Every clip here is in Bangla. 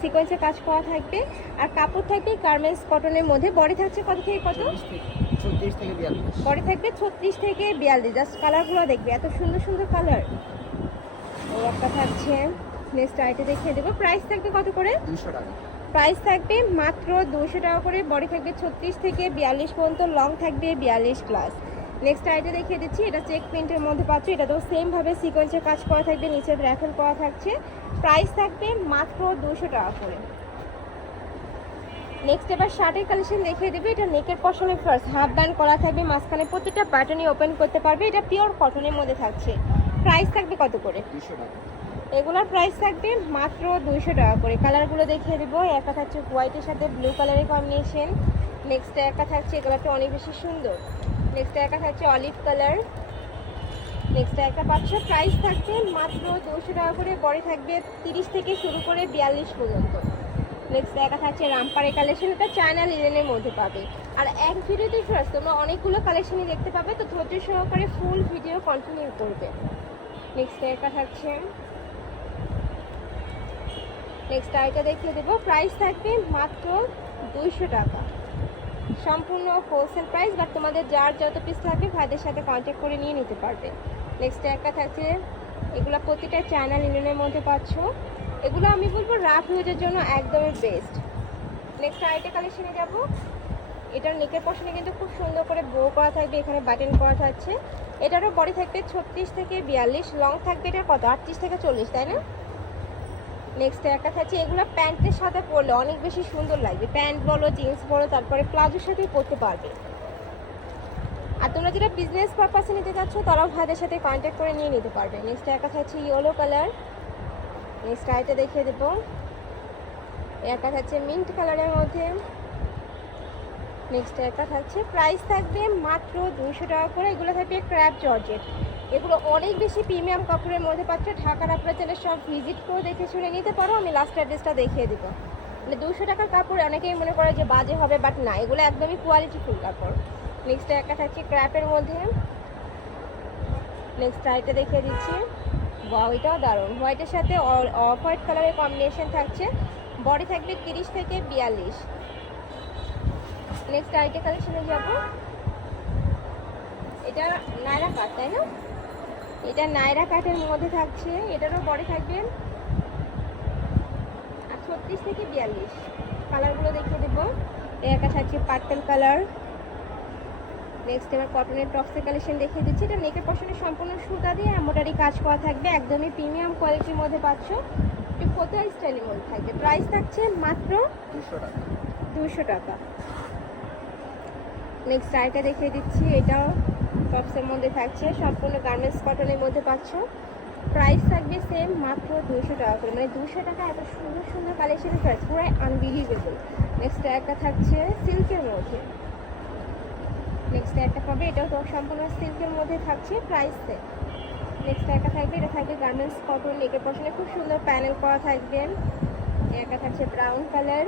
সিকোয়েন্সে কাজ করা থাকবে আর কাপড় থাকবে গার্মেন্টস কটনের মধ্যে। বডি থাকছে কত থেকে কত? বডি থাকবে ছত্রিশ থেকে বিয়াল্লিশ। জাস্ট কালারগুলো দেখবে এত সুন্দর সুন্দর কালার এই একটা থাকছে নেক্সট আইটে দেখিয়ে দেবো। প্রাইস থাকবে কত করে? দুশো টাকা। প্রাইস থাকবে মাত্র দুশো টাকা করে। বডি থাকবে ছত্রিশ থেকে বিয়াল্লিশ পর্যন্ত। লং থাকবে বিয়াল্লিশ প্লাস নেক্সট আইটে দেখিয়ে দিচ্ছি এটা চেক প্রিন্টের মধ্যে পাচ্ছ এটা তো সেমভাবে সিকোয়েন্সের কাজ করা থাকবে নিচে র্যাফেল করা থাকছে। প্রাইস থাকবে মাত্র দুশো টাকা করে। নেক্সট এবার শার্টের কালেকশন দেখিয়ে দেবে এটা নেকের পশনে ফার্স্ট হাফ ব্যান্ড করা থাকবে মাঝখানে প্রত্যেকটা বাটনই ওপেন করতে পারবে এটা পিওর কটনের মধ্যে থাকছে। প্রাইস থাকবে কত করে? এগুলোর প্রাইস থাকবে মাত্র দুইশো টাকা করে। কালারগুলো দেখিয়ে দেবো একটা থাকছে হোয়াইটের সাথে ব্লু কালারের কম্বিনেশন নেক্সট একটা থাকছে এই কালারটা অনেক বেশি সুন্দর। নেক্সট একটা থাকছে অলিভ কালার নেক্সট একটা পাচ্ছ প্রাইস থাকবে মাত্র দুশো টাকা করে বড়ি থাকবে তিরিশ থেকে শুরু করে বিয়াল্লিশ পর্যন্ত। নেক্সট দেখা থাকছে রামপারে কালেকশন এটা চায়না লিলেনের মধ্যে পাবে। আর এক ভিডিওতে ফার্স্ট তোমরা অনেকগুলো কালেকশনই দেখতে পাবে, তো ধৈর্য সহকারে ফুল ভিডিও কন্টিনিউ করবে। নেক্সট একটা থাকছে নেক্সট আইটা দেখিয়ে দেবো প্রাইস থাকবে মাত্র দুইশো টাকা। সম্পূর্ণ হোলসেল প্রাইস বা তোমাদের যার যত পিস থাকবে ভাইদের সাথে কন্ট্যাক্ট করে নিয়ে নিতে পারবে। নেক্সট একটা থাকছে, এগুলো প্রতিটা চায়না লিনেনের মধ্যে পাচ্ছ। এগুলো আমি বলব রাফ ইউজের জন্য একদমই বেস্ট নেক্সট আইটা কালেকশনে যাব। এটার নেকের পশনে কিন্তু খুব সুন্দর করে বো করা থাকবে, এখানে বাটন করা থাকছে। এটারও বডি থাকবে ছত্রিশ থেকে বিয়াল্লিশ লং থাকবে এটা কত? আটত্রিশ থেকে চল্লিশ, তাই না? নেক্সট একটা থাকছে, এগুলো প্যান্টের সাথে পরলে অনেক বেশি সুন্দর লাগবে। প্যান্ট বলো জিন্স বলো, তারপরে প্লাজোর সাথেই পরতে পারবে। আর তোমরা যেটা বিজনেস পারপাসে নিতে চাচ্ছ, তারাও ভাইদের সাথে কন্ট্যাক্ট করে নিয়ে নিতে পারবে। নেক্সট একটা থাকছে ইয়েলো কালার নেক্সট আইটা দেখিয়ে দেবো। একটা থাকছে মিন্ট কালারের মধ্যে। নেক্সট একটা থাকছে। প্রাইস থাকবে মাত্র দুশো টাকা করে। এগুলো থাকবে ক্র্যাপ জর্জেট এগুলো অনেক বেশি প্রিমিয়াম কাপড়ের মধ্যে পাচ্ছ। ঢাকার আপনারা চাইলে সব ভিজিট করে দেখে শুনে নিতে পারো, আমি লাস্ট অ্যাড্রেসটা দেখিয়ে দিব। মানে দুশো টাকার কাপড় অনেকেই মনে করে যে বাজে হবে বাট না, এগুলো একদমই কোয়ালিটি ফুল কাপড়। নেক্সট একটা থাকছে ক্র্যাপের মধ্যে। নেক্সট আইটা দেখিয়ে দিচ্ছি। এটাও দারুণ। হোয়াইটের সাথে অফ হোয়াইট কালারের কম্বিনেশন থাকছে। বডি থাকবে তিরিশ থেকে বিয়াল্লিশ। নেক্সট আইটে কালেকশনে যাব। এটা নায়রা কাট তাই না? এটা নায়রা কাটের মধ্যে থাকছে এটারও বডি থাকবে আর ছত্রিশ থেকে বিয়াল্লিশ কালারগুলো দেখিয়ে দেবো। এই একটা থাকছে পার্পেল কালার নেক্সট এবার কটনের টপসের কালেকশন দেখিয়ে দিচ্ছি। এটা নেকের পশনে সম্পূর্ণ সুতা দিয়ে এমোটারি কাজ করা থাকবে। একদমই প্রিমিয়াম কোয়ালিটির মধ্যে পাচ্ছ। একটু ফোতা স্টাইলের মধ্যে থাকবে। প্রাইস থাকছে মাত্র দুশো টাকা। দুশো টাকা। নেক্সট শাড়িটা দেখিয়ে দিচ্ছি, এটাও টপসের মধ্যে থাকছে। সম্পূর্ণ গার্মেন্টস কটনের মধ্যে পাচ্ছ। প্রাইস থাকবে সেম মাত্র দুশো টাকা করে। মানে দুশো টাকা এত সুন্দর সুন্দর কালেকশনের প্রাইস পুরো আনবিলিভেবল নেক্সট একটা থাকছে সিল্কের মধ্যে। নেক্সট একটা পাবে, এটাও তো সম্পূর্ণ সিল্কের মধ্যে থাকছে প্রাইস সেম নেক্সট একটা থাকবে, এটা থাকবে গার্মেন্টস কটন নেকের পশনে খুব সুন্দর প্যানেল করা থাকবে। একটা থাকছে ব্রাউন কালার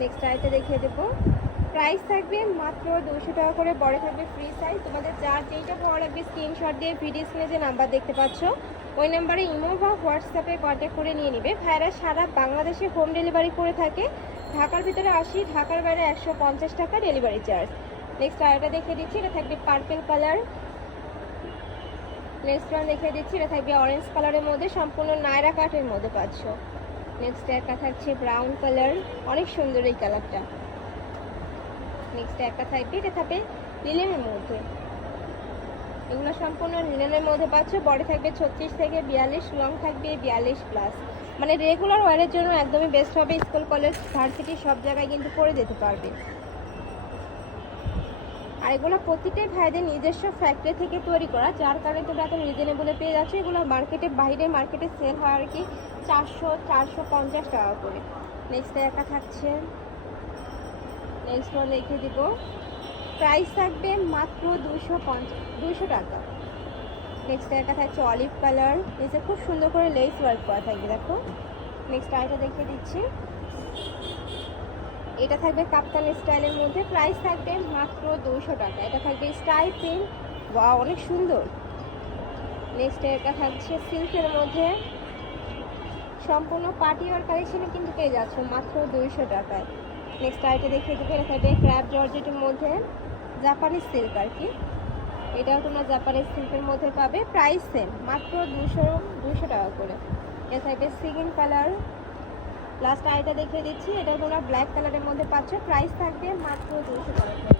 নেক্সট আইতে দেখিয়ে দেবো। প্রাইস থাকবে মাত্র দুশো টাকা করে, বড় থাকবে ফ্রি সাইজ তোমাদের যার যেইটা ভালো লাগবে স্ক্রিনশট দিয়ে ভিডিও স্ক্রিনে যে নাম্বার দেখতে পাচ্ছ, ওই নাম্বারে ইমো বা হোয়াটসঅ্যাপে কন্ট্যাক্ট করে নিয়ে নিবে। ভাইরা সারা বাংলাদেশে হোম ডেলিভারি করে থাকে। ঢাকার ভিতরে আশি ঢাকার বাইরে একশো পঞ্চাশ টাকা ডেলিভারি চার্জ নেক্সট আরেকটা দেখে দিচ্ছি, এটা থাকবে পার্পেল কালার নেক্সট ওয়ান দেখিয়ে দিচ্ছি, এটা থাকবে অরেঞ্জ কালারের মধ্যে, সম্পূর্ণ নায়রা কাঠের মধ্যে পাচ্ছ। নেক্সট একটা থাকছে ব্রাউন কালার অনেক সুন্দর এই কালারটা নেক্সট একটা থাকবে এটা থাকবে লিলেনের মধ্যে। এগুলো সম্পূর্ণ লিলেনের মধ্যে পাচ্ছ বডি থাকবে ছত্রিশ থেকে বিয়াল্লিশ লং থাকবে বিয়াল্লিশ প্লাস মানে রেগুলার ওয়ারের জন্য একদমই বেস্ট হবে স্কুল কলেজ ভার্সিটি সব জায়গায় কিন্তু পরে যেতে পারবে। আর এগুলো প্রতিটাই ভাইদের নিজস্ব ফ্যাক্টরি থেকে তৈরি করা, যার কারণে তোমরা এত রিজনেবলে পেয়ে যাচ্ছ। এগুলো মার্কেটে বাইরে মার্কেটে সেল হয় আর কি চারশো চারশো পঞ্চাশ টাকা করে। নেক্সট একটা থাকছে ওয়ান লিখে দিব। প্রাইস থাকবে মাত্র দুশো পঞ্চাশ দুশো টাকা। নেক্সট একটা থাকছে অলিভ কালার নিচে খুব সুন্দর করে লেস ওয়ার্ক করা থাকবে, দেখো। নেক্সট আরেকটা দেখিয়ে দিচ্ছি। এটা থাকবে কাপ্তান স্টাইলের মধ্যে। প্রাইস থাকবে মাত্র দুশো টাকা। এটা থাকবে স্টাইল প্রিন্ট বা অনেক সুন্দর। নেক্সট এটা থাকছে সিল্কের মধ্যে। সম্পূর্ণ পার্টি ওয়ার কালেকশনে কিন্তু পেয়ে যাচ্ছ মাত্র দুইশো টাকায়। নেক্সট আইটে দেখিয়ে দেবো এটা থাকবে ক্র্যাপ জর্জেটের মধ্যে। জাপানিজ সিল্ক আর কি। এটাও তোমরা জাপানিজ সিল্কের মধ্যে পাবে। প্রাইস সেম মাত্র দুশো দুশো টাকা করে। এটা থাকবে সিগিন কালার লাস্ট আইটা দেখিয়ে দিচ্ছি। এটা তোমরা ব্ল্যাক কালারের মধ্যে পাচ্ছ। প্রাইস থাকবে মাত্র দুশো টাকা করে।